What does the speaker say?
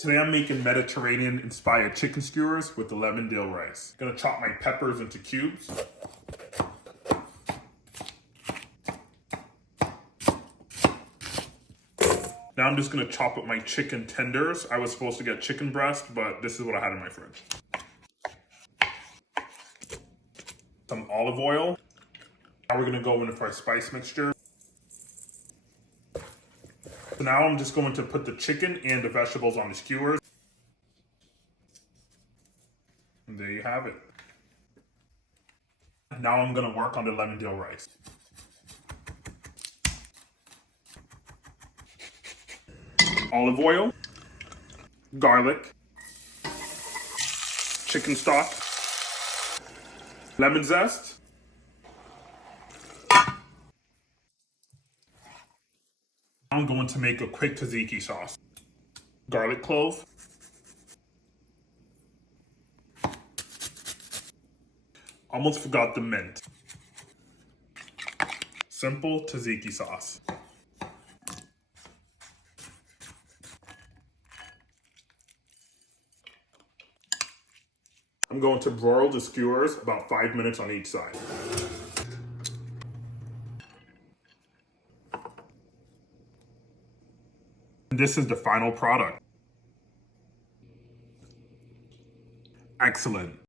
Today I'm making Mediterranean-inspired chicken skewers with the lemon dill rice. Gonna chop my peppers into cubes. Now I'm just gonna chop up my chicken tenders. I was supposed to get chicken breast, but this is what I had in my fridge. Some olive oil. Now we're gonna go in for our spice mixture. So now I'm just going to put the chicken and the vegetables on the skewers. And there you have it. Now I'm gonna work on the lemon dill rice. Olive oil, garlic, chicken stock, lemon zest, I'm going to make a quick tzatziki sauce. Garlic clove, almost forgot the mint. Simple tzatziki sauce. I'm going to broil the skewers about 5 minutes on each side. And this is the final product. Excellent.